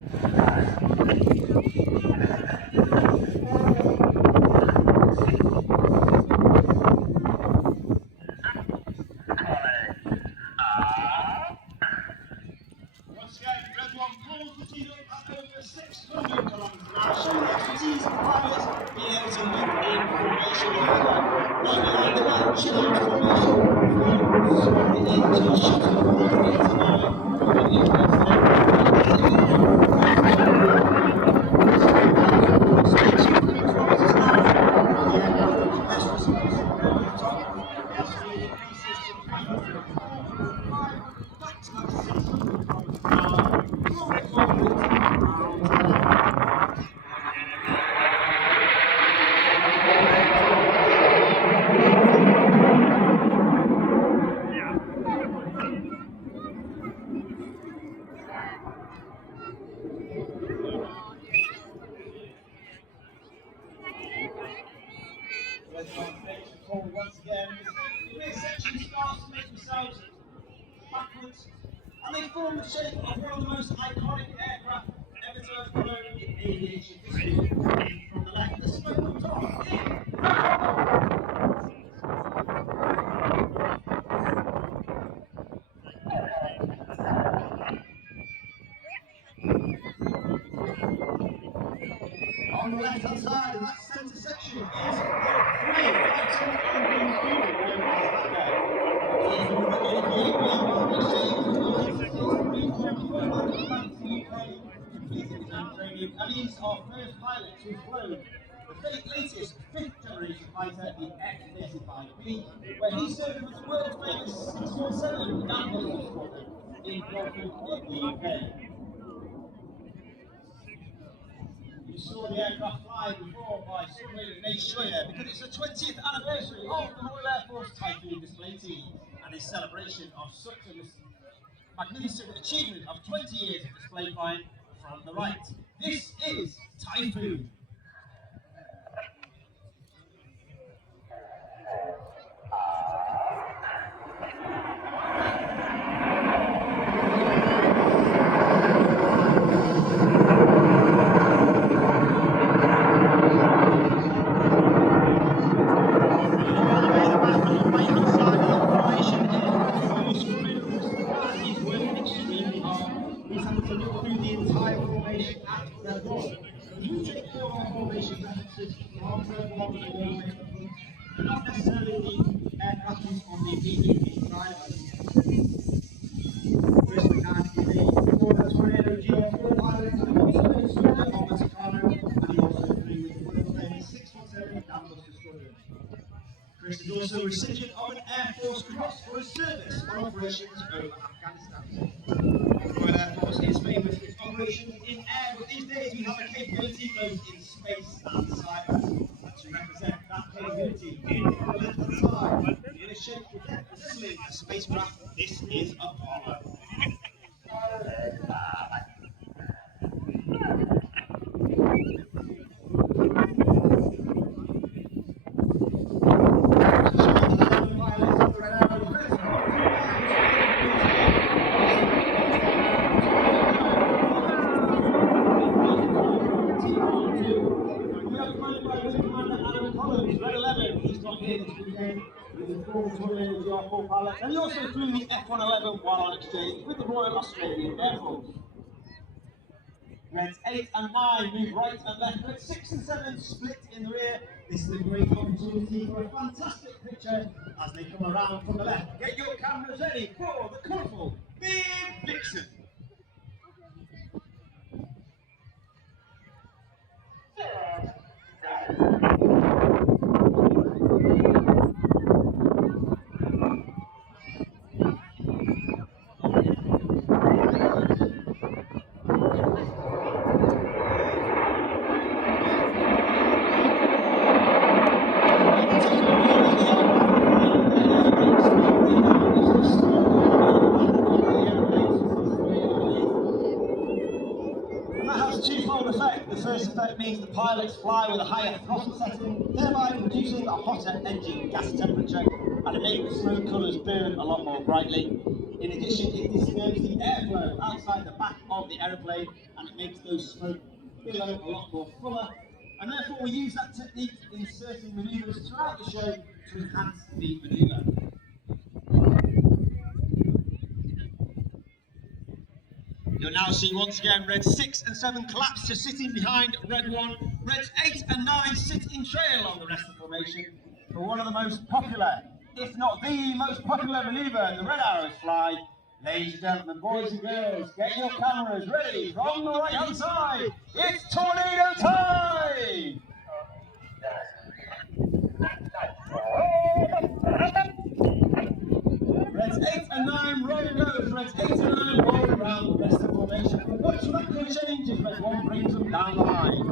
Roskilde, Red One pulls the speed up at over 600 kilometers an hour, showing the expertise of pilots being able to look in formation together. Right behind the net, change formation from square into shuttle from 89, moving in place there. The aircraft will be best responsive over the top. Airspeed increases to 304 back to 600 kilometers an hour. Full record width around 11. Red One makes the call once again. The rear section starts to make themselves backwards, and they form the shape of one of the most iconic aircraft ever to have flown in aviation history. In from the left, the smoke comes off. On the left hand side of that centre section is the three fighting and being proven where it is there. Even with the exchange of the back to Ukraine, completing his own training, and he's our first pilot to have flown the latest 5th generation fighter, the F-35B, where he served with the world famous 617 Gangbusters squadron in Roskilde in the UK. You saw the aircraft fly before by submarine Scheuer because it's the 20th anniversary of the Royal Air Force Typhoon display team and a celebration of such a magnificent achievement of 20 years of display flying from the right. This is Typhoon. To look through the entire formation at Red One. You take all our formation references from Red One and Red not necessarily the aircraft on the immediate side of it. First we have the Ford Tornado GR4 pilot, and also on the Tucano, and he also flew with the world famous 617 Gangbusters squadron. Chris is also a recipient of an Air Force Cross for his service on operations over Afghanistan. The Royal Air Force is famous for its operations in air, but these days we have a capability both in space and cyber. And to represent that capability in the left-hand side, in a shape resembling a spacecraft, this is Apollo. And he also flew the F-111 while on exchange with the Royal Australian Air Force. Reds 8 and 9 move right and left, but 6 and 7 split in the rear. This is a great opportunity for a fantastic picture as they come around from the left. Get your cameras ready for the colourful Big Vixen. Effect. The first effect means the pilots fly with a higher throttle setting, thereby producing a hotter engine gas temperature and it makes the smoke colours burn a lot more brightly. In addition, it disturbs the airflow outside the back of the aeroplane and it makes those smoke billow a lot more fuller. And therefore we use that technique in certain manoeuvres throughout the show to enhance the manoeuvre. You'll now see once again Reds 6 and 7 collapse to sitting behind Red 1. Reds 8 and 9 sit in trail on the rest of the formation for one of the most popular, if not the most popular manoeuvre the Red Arrows fly. Ladies and gentlemen, boys and girls, get your cameras ready from the right hand side. It's tornado time! Reds 8 and 9 roll goes. Reds 8 and 9 roll around the rest of the formation. Watch for that could change if Red 1 brings them down the line.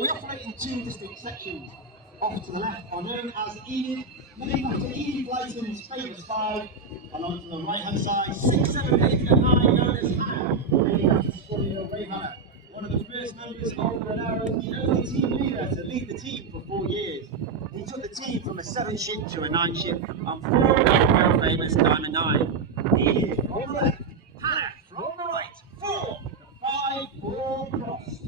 We operate in two distinct sections. Off to the left are known as Enid, named after Enid Blyton's famous 5. Along to the right hand side, 6, 7, 8 and 9 known as Hannah, named after Squadron Ray Hannah. One of the first members of the Red Arrows, the only team leader to lead the team for 4 years. He took the team from a 7-ship to a 9-ship on 4 world famous Diamond 9. Enid from the left, Hannah from the right, 4, 5, 4 crossed.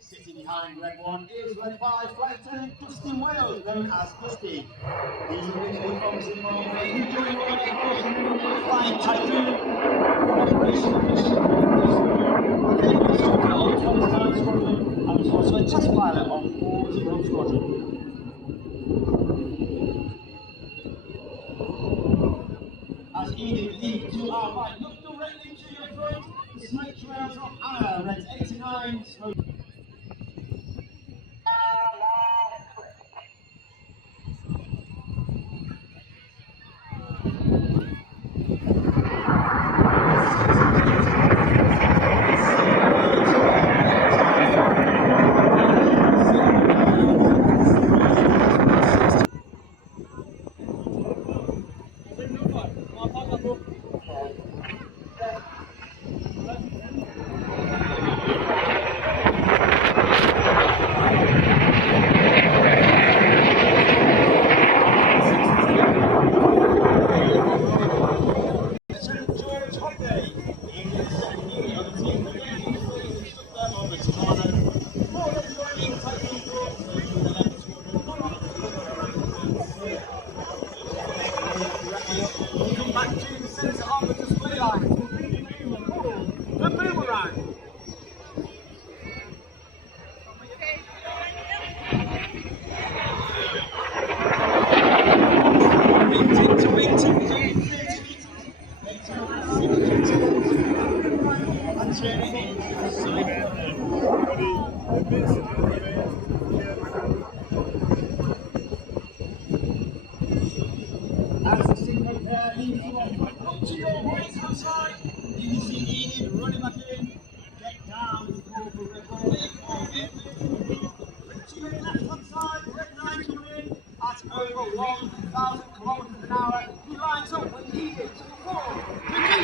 Sitting behind Red 1 is Red 5 Flight Attendant Dustin Wales, known as Dusty. He's originally from Zimbabwe. He joined Royal Air Force in Flying Typhoon, Operation Mission, and was also a test pilot on 40 Squadron. As Enid lead to our right, look directly to your front. The smoke trails of Anna, Reds 8 and 9. Smoke. As the single pair leaves the way, look to your right hand side. You can see Enid running back in. Get down the ball for Red 1. Look to your left hand side. Red 9 coming in at over 1,000 kilometres an hour. He lines up with Enid to the 4, to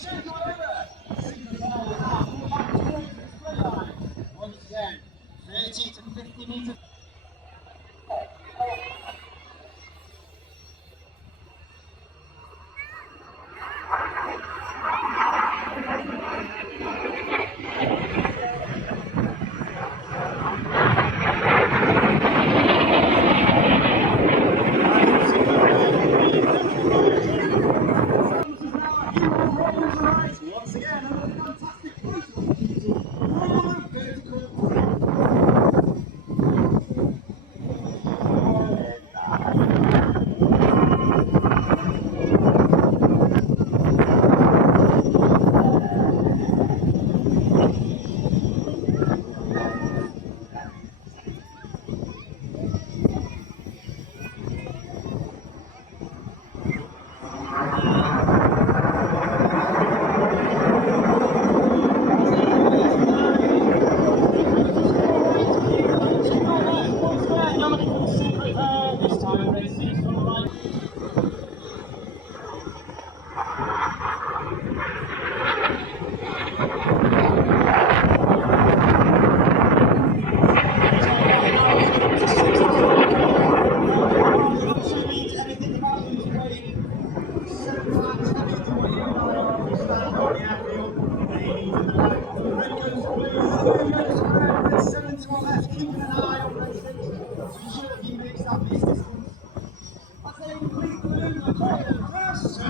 Once again, 30 to 50 meters. Once again, another fantastic push. Keeping an eye on race 6 to ensure he makes that base distance. As they complete the maneuver, first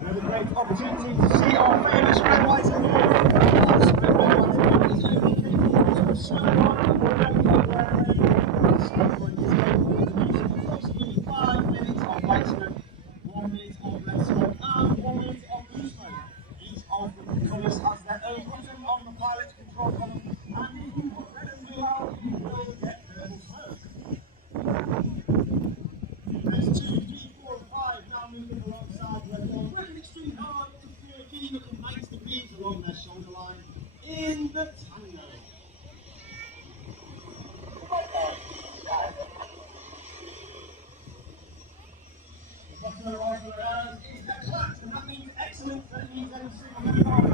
another great opportunity to see our famous red, white and blue. Approximately 5 minutes of white smoke, 1 minute of red smoke, and 1 minute of blue smoke. Each of the colours has their own button on the pilot control column, and if you put red and blue out, you will get purple smoke. There's 2, 3, 4, 5 now moving alongside red one, working extremely hard to secure a key looking 90 degrees along their shoulder line in the tango. The button arrival around is a class, and that means excellent, that means every single member of